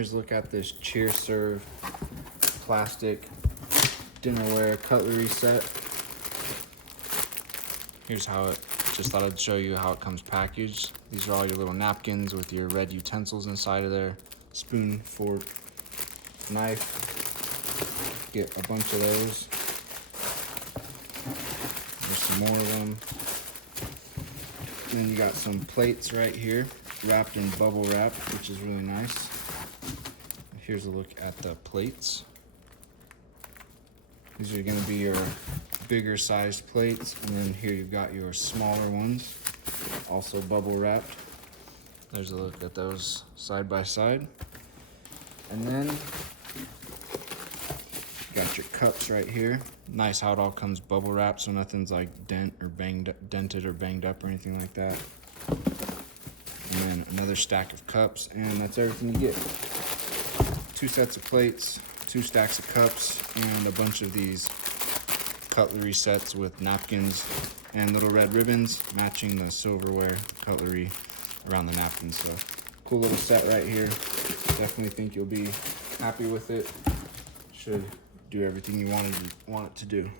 Here's a look at this cheerserve plastic dinnerware cutlery set. Here's how it, just thought I'd show you how it comes packaged. These are all your little napkins with your red utensils inside of there. Spoon, fork, knife. Get a bunch of those. There's some more of them. And then you got some plates right here, wrapped in bubble wrap, which is really nice. Here's a look at the plates. These are gonna be your bigger sized plates, and then here you've got your smaller ones, also bubble wrapped. There's a look at those side by side. And then you got your cups right here. Nice how it all comes bubble wrapped, so nothing's like dented or banged up or anything like that. And then another stack of cups, and that's everything you get. 2 sets of plates, 2 stacks of cups, and a bunch of these cutlery sets with napkins and little red ribbons matching the silverware cutlery around the napkins. So cool little set right here. Definitely think you'll be happy with it. Should do everything you want it to do.